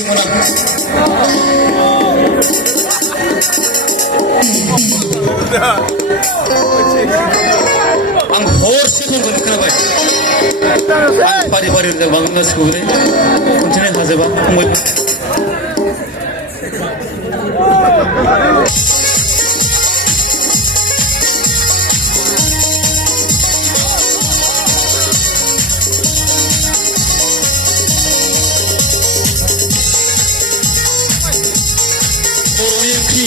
फैदोंमोन आं हरसे खनखौनो खोनाबाय आं फारि फारि रोजाबलांगोन गासिखौबो खनसेनो हाजोबा फंबाय बर'नि ओंख्रि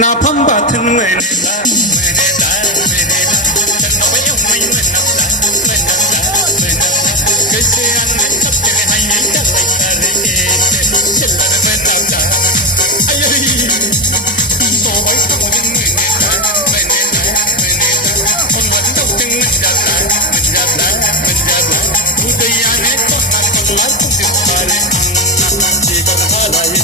नाफाम बाथोन मोनोब्ला सोरनावबा एवनाय मोनाब्ला गोसोआनो खाबथेनो हायै जालायथारो सोरलानो मोनाब्ला सबाय साम'जों मोनोब्ला अनलाजों दाउजों मोनजाब्ला उदैयानो खना खनला बुंजोबथारो आं सिगां हालायै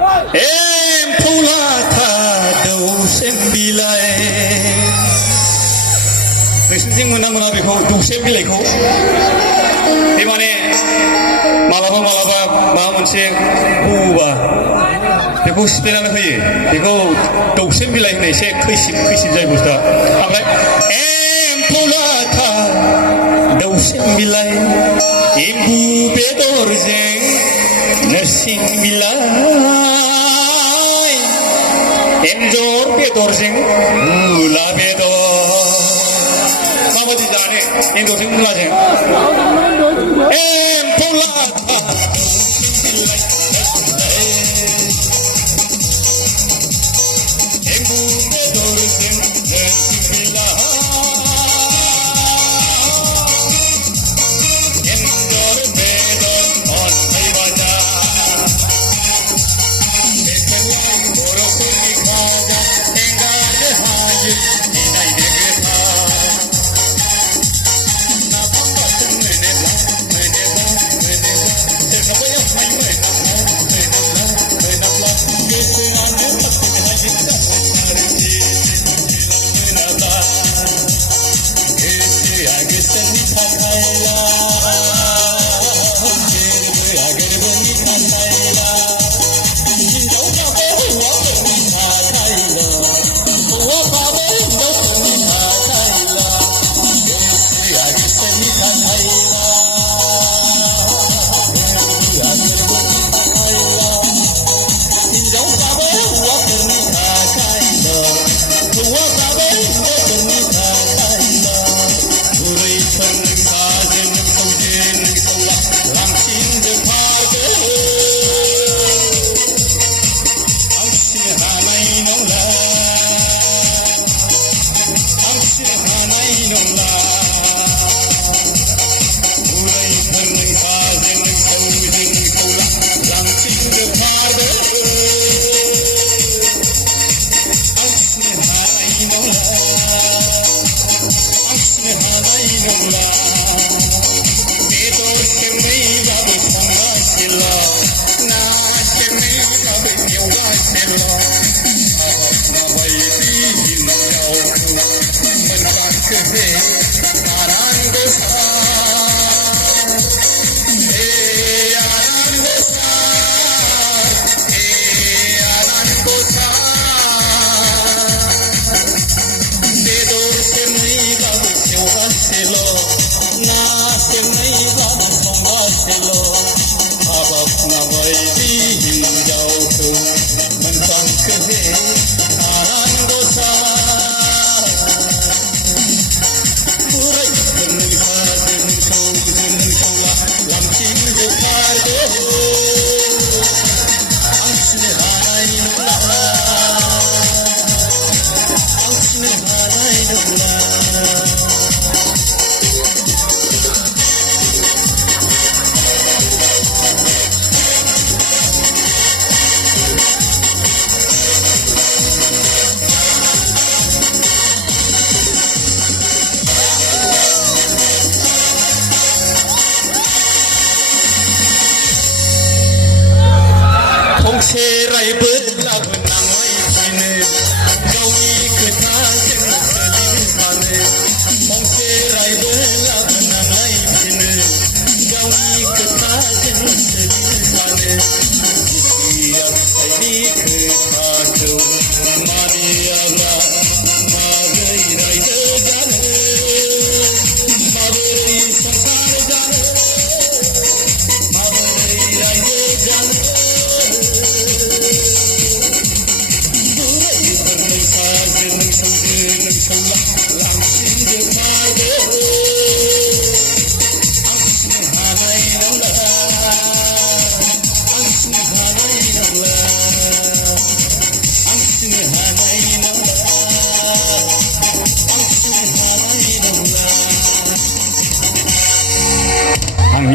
एम्फौ लाथा दौसेम बिलाइ नोंसोरनिथिं मोना मोना बेखौ दौसेम बिलाइखौ बे माने मालाबा मालाबा माबा मोनसे बौबा बेखौ सिफ्लेनानै होयो बेखौ दौसेम बिलाइ होननाय एसे खैसिब खैसिब जायो बुस्थुआ ओमफ्राय एम्फौ लाथा दौसेम बिलाइ एम्बु बेदरजों नोरसिं बिलाइ एन्जर बेदरजों मुला बेदर माबायदि जानो एन्जरजों मुलाजों एम्फौ लाथा एम्बु बेदरजों नोरसिं बिलाइ एन्जर बेदर अन्थाइ बाजाब बर'फोरनि खाजा एंगारनो हायै नायनो गोथाव नाफाम बाथोन मोनोब्ला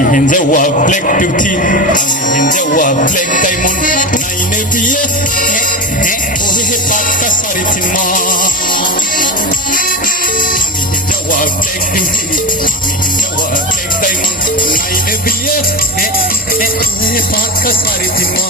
hinjawa black beauty angin hinjawa black diamond naine biye ohe patka sari timma angin hinjawa black beauty angin hinjawa black diamond naine biye ohe patka sari timma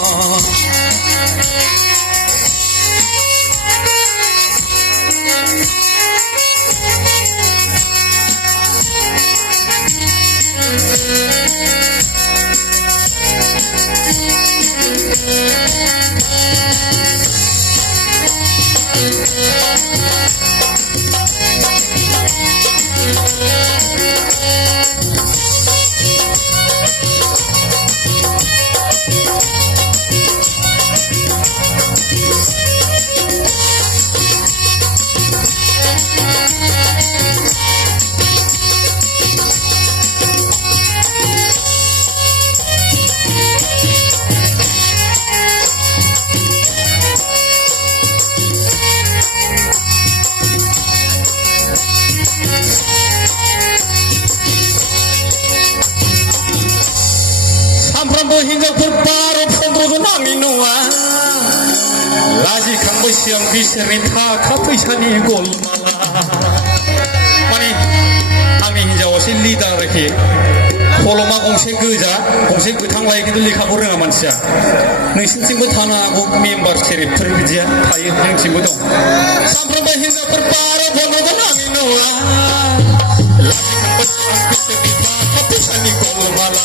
हिन्जावफोर बार' फन्द्र'जन आंनि नङा लाजिखांबायसो आं बिसोरनि थाखा फैसानि गलमाला माने आंनि हिन्जावासो लिडार आरोखि कलमा गंसे गोजा गंसे गोथां लायो खिन्थु लेखाखौ रोङा मानसिया नोंसिनिथिंबो थानो हागौ मेम्बार सेरेबफोर बिदिया थायो जोंथिंबो दं सामफ्रोमबो हिन्जावफोर बार' फन्द्र'जन आंनि नङा लाजिखांबायसो आं बिसोरनि थाखा फैसानि गलमाला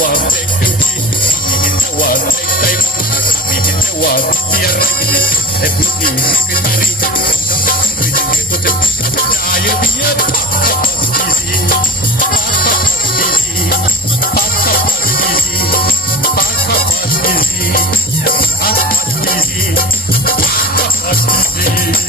black beauty, black diamond, dear beauty secretary, easy.